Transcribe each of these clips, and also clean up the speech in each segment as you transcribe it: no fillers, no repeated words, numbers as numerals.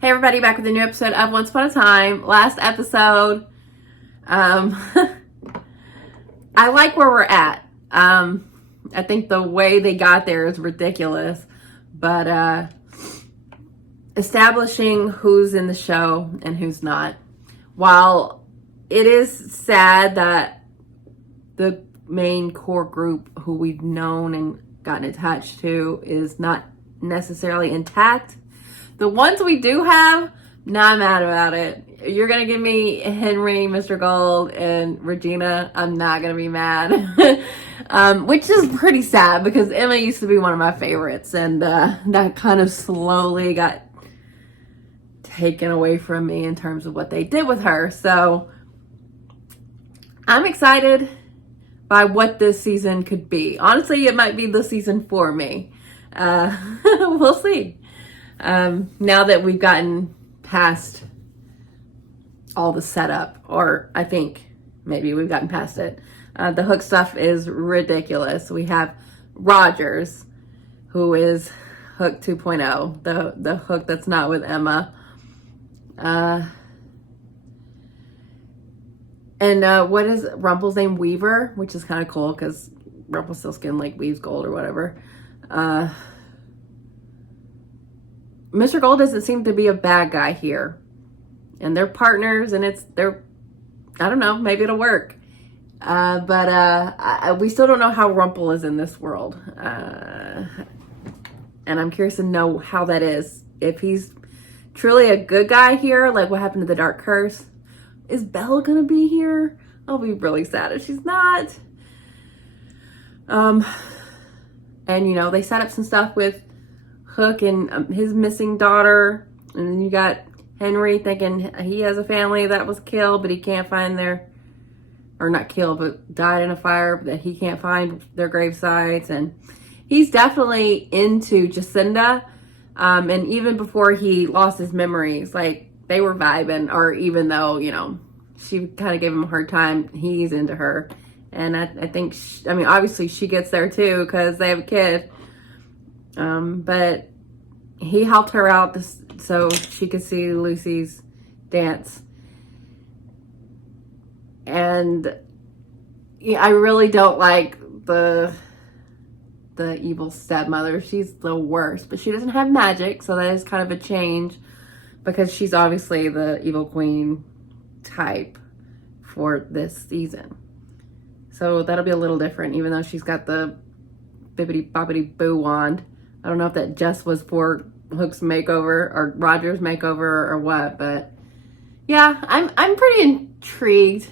Hey everybody, back with a new episode of Once Upon a Time. Last episode, I like where we're at. I think the way they got there is ridiculous, but establishing who's in the show and who's not. While it is sad that the main core group who we've known and gotten attached to is not necessarily intact, the ones we do have, not mad about it. You're going to give me Henry, Mr. Gold, and Regina. I'm not going to be mad. Which is pretty sad because Emma used to be one of my favorites. And that kind of slowly got taken away from me in terms of what they did with her. So I'm excited by what this season could be. Honestly, it might be the season for me. We'll see. Now that we've gotten past all the setup, or I think maybe we've gotten past it. The Hook stuff is ridiculous. We have Rogers, who is Hook 2.0, the Hook that's not with Emma. And what is Rumple's name? Weaver, which is kind of cool because Rumpelstiltskin like weaves gold or whatever. Mr. Gold doesn't seem to be a bad guy here. And they're partners and I don't know, maybe it'll work. But we still don't know how Rumple is in this world. And I'm curious to know how that is. If he's truly a good guy here, like what happened to the Dark Curse. Is Belle gonna be here? I'll be really sad if she's not. And you know, they set up some stuff with Hook and his missing daughter, and then you got Henry thinking he has a family that was killed, but he can't find not killed, but died in a fire, that he can't find their gravesites, and he's definitely into Jacinda, and even before he lost his memories, like, they were vibing, or even though, you know, she kind of gave him a hard time, he's into her, and I think, obviously she gets there too, because they have a kid. But he helped her out so she could see Lucy's dance. And yeah, I really don't like the evil stepmother. She's the worst, but she doesn't have magic, so that is kind of a change because she's obviously the evil queen type for this season. So that'll be a little different, even though she's got the bibbity boppity boo wand. I don't know if that just was for Hook's makeover or Roger's makeover or what, but yeah, I'm pretty intrigued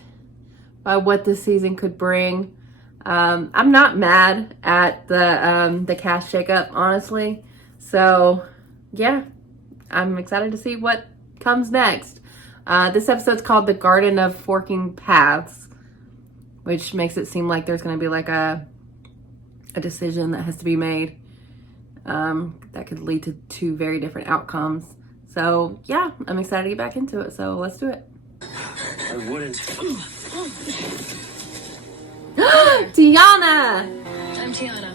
by what this season could bring. I'm not mad at the cast shakeup, honestly. So yeah, I'm excited to see what comes next. This episode's called The Garden of Forking Paths, which makes it seem like there's going to be like a decision that has to be made. That could lead to two very different outcomes. So yeah, I'm excited to get back into it. So let's do it. I wouldn't. Tiana! I'm Tiana.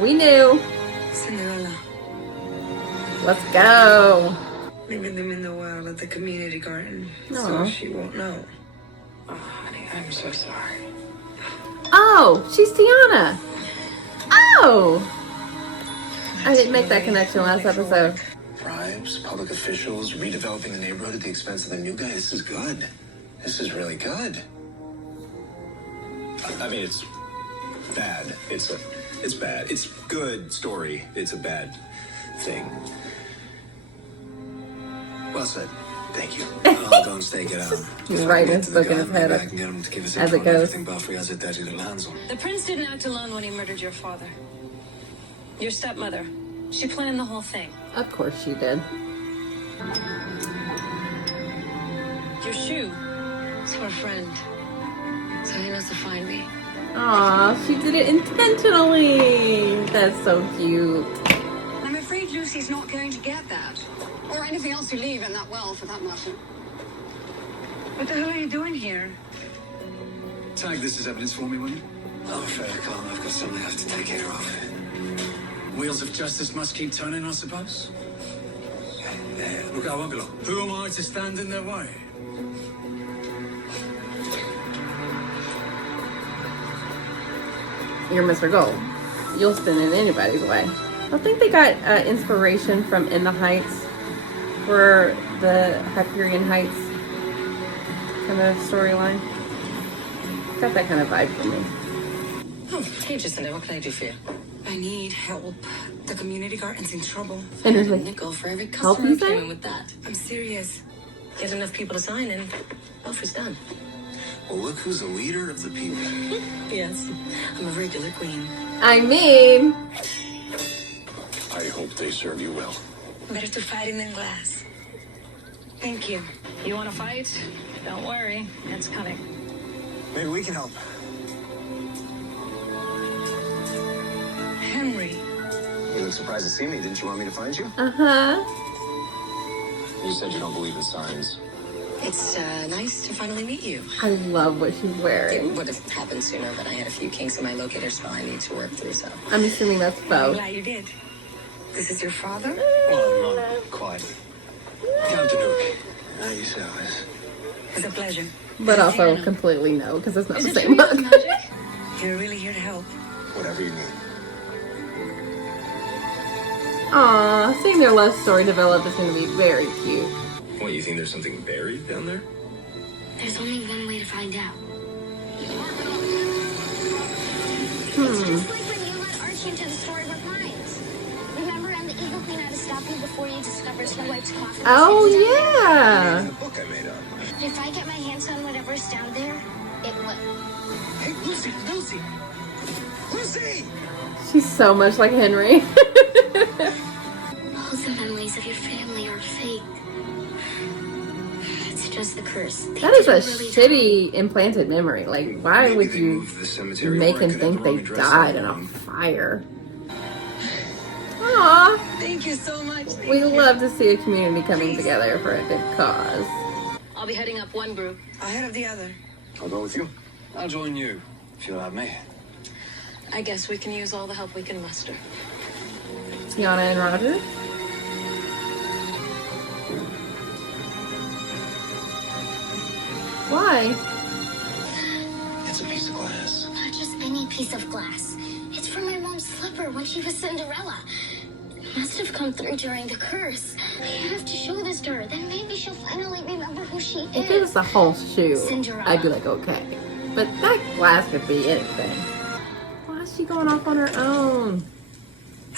We knew. Cinderella. Let's go. Leaving them in the world at the community garden. Aw. So she won't know. Oh, honey, I'm so sorry. Oh, she's Tiana. Oh! I didn't make that connection last episode. Bribes, public officials, redeveloping the neighborhood at the expense of the new guy. This is good. This is really good. I mean, it's bad. It's bad. It's good story. It's a bad thing. Well said. Thank you. I'll go and stake it out. He's right in his book in his head I can get him to give us as info it on goes. everything Belfry has at Daddy that lands on. The prince didn't act alone when he murdered your father. Your stepmother. She planned the whole thing. Of course she did. Your shoe. It's for a friend. So he knows to find me. Aw, she did it intentionally. That's so cute. I'm afraid Lucy's not going to get that. Or anything else you leave in that well, for that matter. What the hell are you doing here? Tag this as evidence for me, will you? Oh, fair call. I've got something I have to take care of. Wheels of justice must keep turning, I suppose. Yeah, look, I won't be long. Who am I to stand in their way? You're Mr. Gold. You'll spin in anybody's way. I think they got inspiration from In the Heights for the Hyperion Heights kind of storyline. Got that kind of vibe for me. Oh, hey, Jacinda, what can I do for you? I need help. The community garden's in trouble. And there's A like, nickel for every help, customer you who came say? in with that. I'm serious. Get enough people to sign and off he's done. Well, look who's the leader of the people. Yes, I'm a regular queen. I mean, I hope they serve you well. Better to fighting than glass. Thank you. You want to fight? Don't worry, it's coming. Maybe we can help. Henry. You look surprised to see me. Didn't you want me to find you? uh-huh. You said you don't believe in signs. It's nice to finally meet you. I love what she's It wearing. would have happened sooner, but I had a few kinks in my locator spell I need to work through, so. I'm assuming that's I'm both. glad you did. This is your father? Well, not quite. Count Danuke. You said it was. It's a pleasure. But also completely no, because it's not Is the it same true it's book. magic? You're really here to help. Whatever you need. Aw, seeing their love story develop is going to be very cute. What, you think there's something buried down there? There's only one way to find out. It's just like when you led Archie into the Storybook Mines. Remember, and the Evil Queen had to stop you before you discovered Snow White's coffin. Oh, yeah. The book I made up. If I get my hands on whatever's down there, it will. Hey, Lucy, Lucy! Lucy! She's so much like Henry. All the memories of your family are fake. It's just the curse. That is a They really shitty implanted memory. Like, why Maybe would they you moved to the cemetery, make or I him could have think the they wrong address died in all a along. fire? Aw, Thank you so much. we love to see a community coming together for a good cause. I'll be heading up one group. Ahead of the other. I'll go with you. I'll join you, if you'll have me. I guess we can use all the help we can muster. Tiana and Roger. Why? It's a piece of glass. Not just any piece of glass. It's from my mom's slipper when she was Cinderella. It must have come through during the curse. I have to show this to her. Then maybe she'll finally remember who she If it was is. the whole shoe, Cinderella. I'd be like, okay. But that glass could be anything. Why is she going off on her own?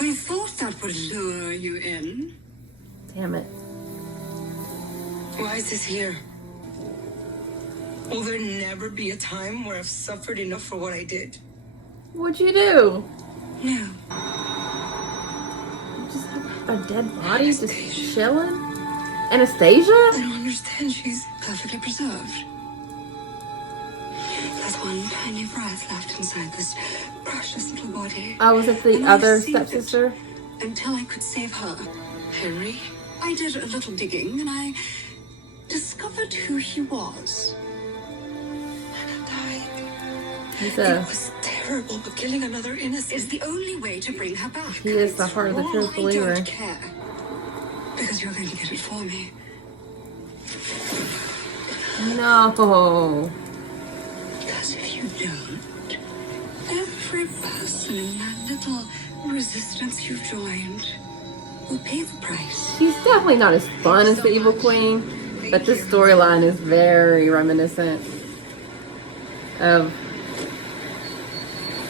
I thought that would lure you in. Damn it. Why is this here? Will there never be a time where I've suffered enough for what I did? What'd you do? No. Just a dead body just chilling? Anastasia? I don't understand. She's perfectly preserved. There's one tiny breath left inside this precious little body. Oh, was it the And I other saved it stepsister? until I could save her. Henry, I did a little digging and I discovered who he was. And He's it a, was terrible, but killing another innocent is the only way to bring her back. he is the heart of the Wrong, truth believer. I don't care. Because you're going to get it for me. No. Because if you don't, every person in that little resistance you've joined will pay the price. She's definitely not as fun as the Evil Queen, but this storyline is very reminiscent of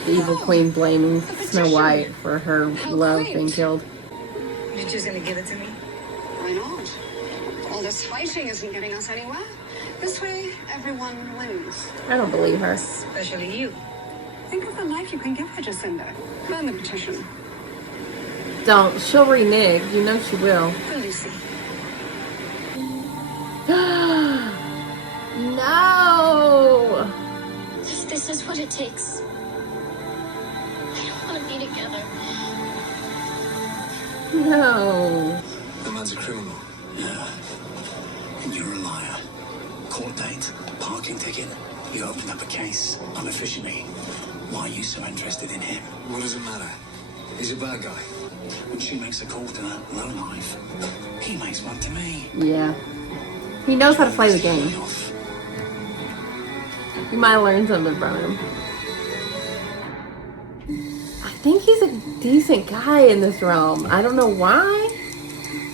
the Evil Queen blaming Snow White for her love being killed. You're just going to give it to me? Why not? All this fighting isn't getting us anywhere. This way, everyone wins. I don't believe her. Especially you. Think of the life you can give her, Jacinda. Burn the petition. Don't. She'll renege. You know she will. For Lucy. No! If this is what it takes, I don't want to be together. No. The man's a criminal. Yeah. And you're a liar. Court date, parking ticket. You opened up a case unofficially. Why are you so interested in him? What does it matter? He's a bad guy. When she makes a call to that lowlife, he makes one to me. Yeah. He knows how to play the game. You might learn something from him. I think he's a decent guy in this realm. I don't know why,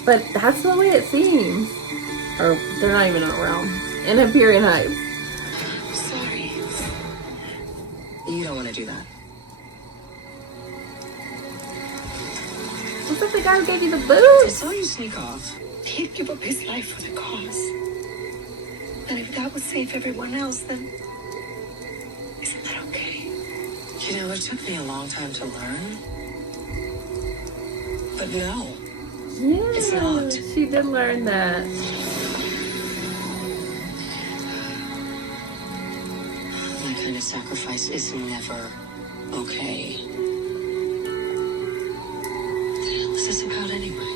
but that's the way it seems. Or they're not even in a realm. In Empyrean Heights. I'm sorry. You don't want to do that. Was that the guy who gave you the I boots? saw you sneak off. He'd give up his life for the cause. And if that would save everyone else, then isn't that okay? You know, it took me a long time to learn. But no. Yeah, It's not. she did learn that. That kind of sacrifice is never okay. What the hell is this about anyway?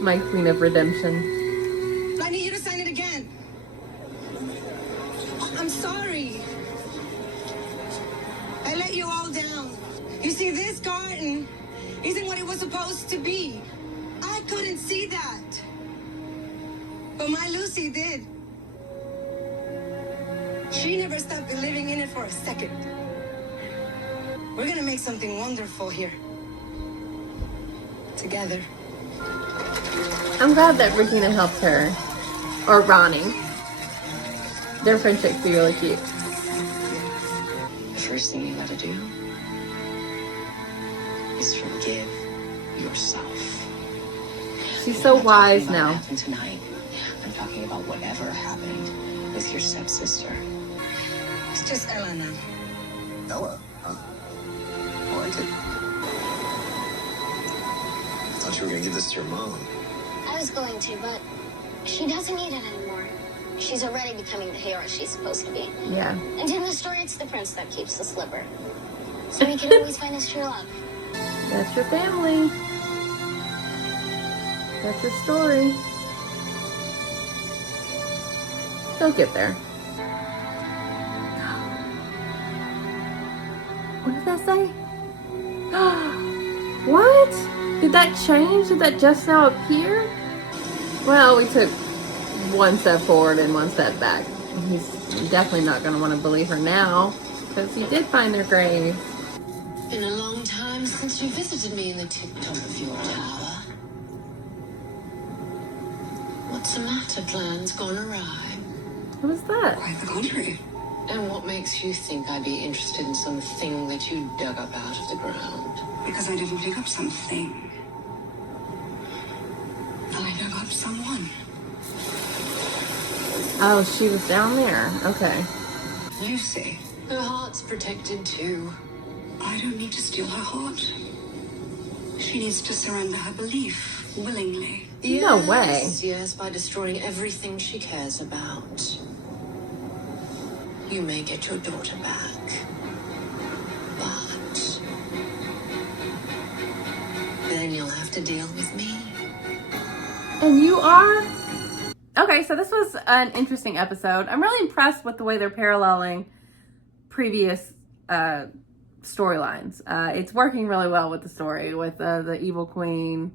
My Queen of Redemption. I need you to sign it again. I'm sorry. I let you all down. You see, this garden isn't what it was supposed to be. I couldn't see that. But my Lucy did. She never stopped believing in it for a second. We're gonna make something wonderful here. Together. I'm glad that Regina helped her. Or Ronnie. Their friendship could be really cute. The first thing you gotta do is forgive yourself. She's so I'm not wise talking about now. what happened tonight. I'm talking about whatever happened with your stepsister. It's just Ella now. Ella, huh? I like it. I thought you were gonna give this to your mom. I was going to, but she doesn't need it anymore. She's already becoming the hero she's supposed to be. Yeah. And in the story, it's the prince that keeps the slipper. So he can always find his true love. That's your family. That's your story. They'll get there. What did that say? What? Did that change? Did that just now appear? Well, we took one step forward and one step back. He's definitely not going to want to believe her now because he did find their grave. Been a long time since you visited me in the tip-top of your tower. What's the matter? Plans gone awry? What was that? Quite the contrary. And what makes you think I'd be interested in something that you dug up out of the ground? Because I didn't pick up something. I dug up someone. Oh, she was down there. Okay. Lucy. Her heart's protected too. I don't need to steal her heart. She needs to surrender her belief willingly. No way. Yes, by destroying everything she cares about. You may get your daughter back. But then you'll have to deal with me. And you are? Okay, so this was an interesting episode. I'm really impressed with the way they're paralleling previous storylines. It's working really well with the story, with the Evil Queen,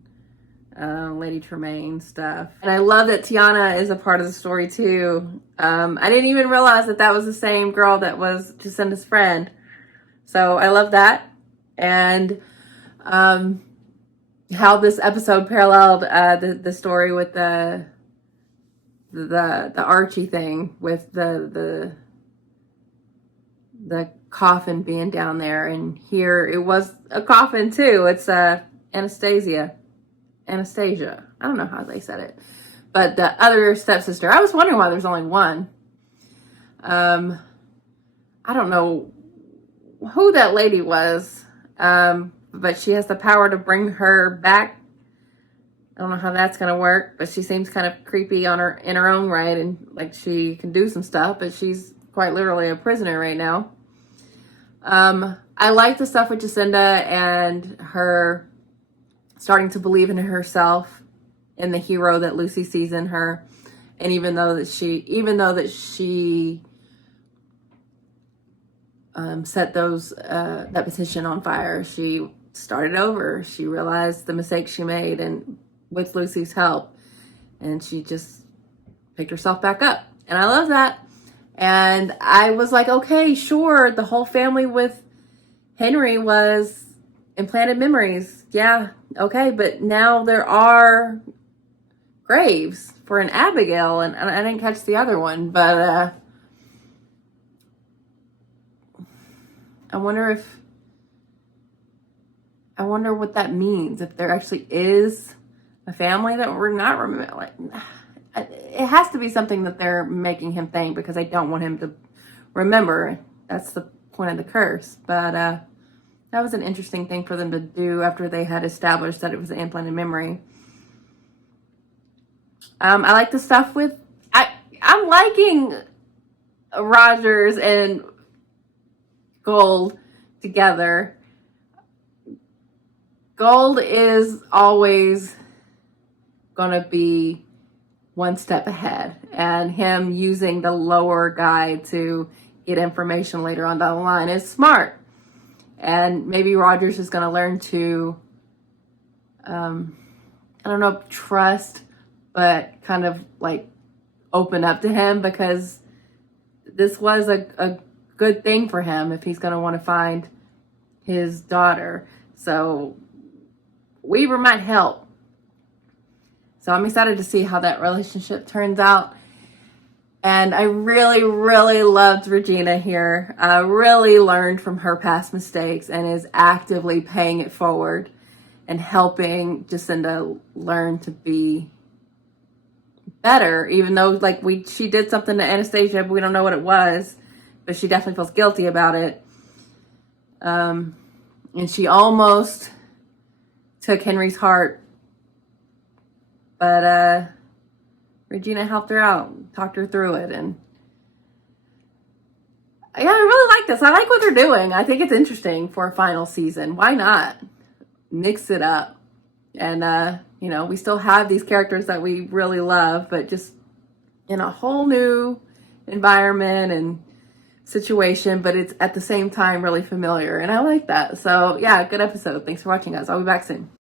Lady Tremaine stuff. And I love that Tiana is a part of the story too. I didn't even realize that that was the same girl that was Jacinda's friend. So I love that. And how this episode paralleled the story with the Archie thing, with the coffin being down there, and here it was a coffin too. It's Anastasia. I don't know how they said it, but the other stepsister. I was wondering why there's only one. I don't know who that lady was, but she has the power to bring her back. I don't know how that's gonna work, but she seems kind of creepy in her own right, and like she can do some stuff, but she's quite literally a prisoner right now. I like the stuff with Jacinda and her starting to believe in herself and the hero that Lucy sees in her. And even though that she set that petition on fire, she started over. She realized the mistake she made, and with Lucy's help, and she just picked herself back up. And I love that. And I was like, okay, sure, the whole family with Henry was implanted memories. Yeah, okay, but now there are graves for an Abigail, and I didn't catch the other one, but I wonder what that means, if there actually is a family that we're not remembering. Like, it has to be something that they're making him think, because I don't want him to remember. That's the point of the curse. But that was an interesting thing for them to do after they had established that it was an implanted memory. I like the stuff with... I'm liking Rogers and Gold together. Gold is always gonna be one step ahead, and him using the lower guy to get information later on down the line is smart. And maybe Rogers is gonna learn to, I don't know, trust, but kind of like open up to him, because this was a good thing for him if he's gonna want to find his daughter. So Weaver might help. So I'm excited to see how that relationship turns out. And I really, really loved Regina here. I really learned from her past mistakes and is actively paying it forward and helping Jacinda learn to be better, even though like she did something to Anastasia, but we don't know what it was, but she definitely feels guilty about it. And she almost took Henry's heart, but Regina helped her out, talked her through it, and yeah, I really like this. I like what they're doing. I think it's interesting for a final season. Why not mix it up? And we still have these characters that we really love, but just in a whole new environment and situation, but it's at the same time really familiar, and I like that. So yeah, good episode. Thanks for watching, guys. I'll be back soon.